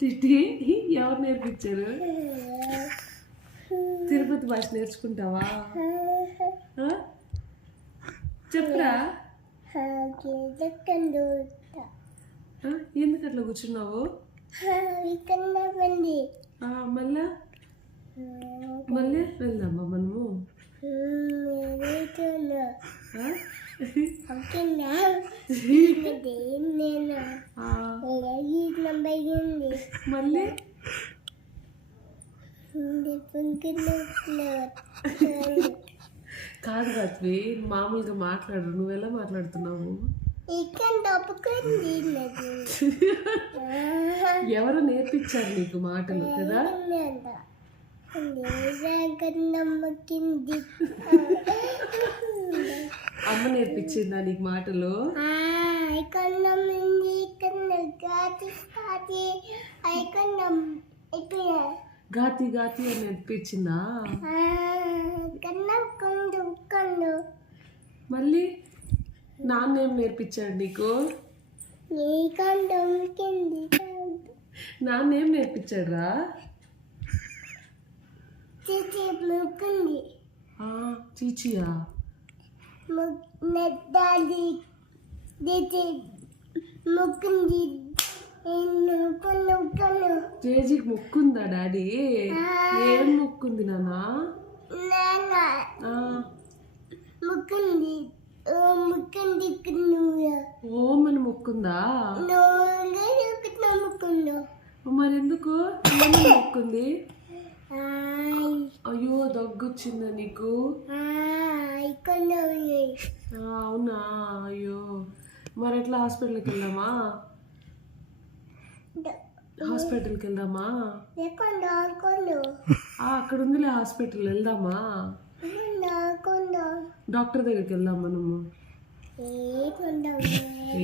చిట్టి ఎవరు నేర్పించారు? తిరుపతి భాష నేర్చుకుంటావా? చెప్పరా? ఎందుకు అట్లా కూర్చున్నావు? మళ్ళా మళ్ళీ వెళ్దామా మనము? మళ్ళీ కాదు కాదు, మామూలుగా మాట్లాడు. నువ్వెలా మాట్లాడుతున్నావు? ఎవరు నేర్పించారు నీకు మాటలు కదా? అమ్మ నేర్పించిందా నీకు మాటలు? గాతి గాతి అని నేర్పించిందా? మళ్ళీ నాన్నేం నేర్పించాడు నీకు? నాన్నేం నేర్పించాడు రా? చీచియా? జేజీకి మొక్కుందా డాడీ? ఏం మొక్కుంది నాన్న? ఓం అని మొక్కుందా? మరి ఎందుకు మొక్కుంది? అయ్యో దగ్గొచ్చిందా నీకు? అవునా? అయ్యో మరి ఎట్లా హాస్పిటల్కి వెళ్దామా? హాస్పిటల్కి వెళ్దామా? అక్కడ ఉందిలే హాస్పిటల్, వెళ్దామా? డాక్టర్ దగ్గరికి వెళ్దాం మనము.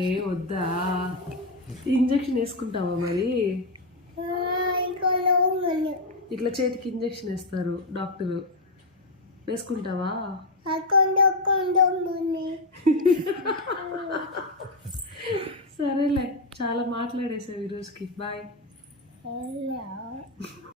ఏ వద్దా? ఇంజక్షన్ వేసుకుంటావా మరి? ఇట్లా చేతికి ఇంజక్షన్ వేస్తారు డాక్టరు, వేసుకుంటావా? సరేలే, చాలా మాట్లాడేసావు ఈరోజుకి. బాయ్.